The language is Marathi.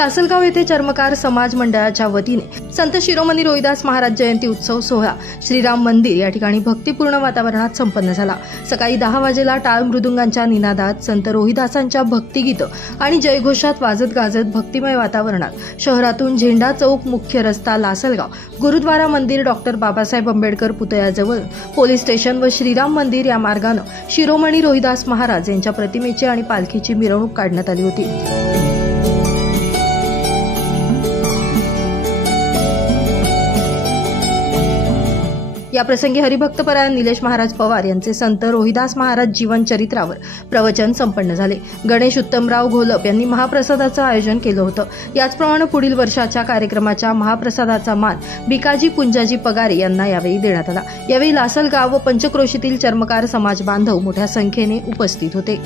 लासलगाव येथे चर्मकार समाज मंडळाच्या वतीने संत शिरोमणी रोहिदास महाराज जयंती उत्सव सोहळा श्रीराम मंदिर या ठिकाणी भक्तिपूर्ण वातावरणात संपन्न झाला। सकाळी 10 वाजेला टाळ मृदुंगांच्या निनादात संत रोहिदासांच्या भक्तिगीत आणि जयघोषात वाजत गाजत भक्तिमय वातावरणात शहरातून झेंडा चौक, मुख्य रस्ता, लासलगाव, गुरुद्वारा मंदिर, डॉक्टर बाबासाहेब आंबेडकर पुतळ्याजवळ, पोलीस स्टेशन व श्रीराम मंदिर या मार्गाने शिरोमणी रोहिदास महाराज यांच्या प्रतिमेची आणि पालखीची मिरवणूक काढण्यात आली होती। या प्रसंगी हरिभक्तपरायण निलेश महाराज पवार यांचे संत रोहिदास महाराज जीवन चरित्रावर प्रवचन संपन्न झाले। गणेश उत्तमराव घोलप यांनी महाप्रसादाचं आयोजन केलं होतं। याचप्रमाणे पुढील वर्षाच्या कार्यक्रमाच्या महाप्रसादाचा मान भिकाजी पुंजाजी पगारे यांना यावेळी देण्यात आला। यावेळी लासलगाव व पंचक्रोशीतील चर्मकार समाज बांधव मोठ्या संख्येने उपस्थित होते।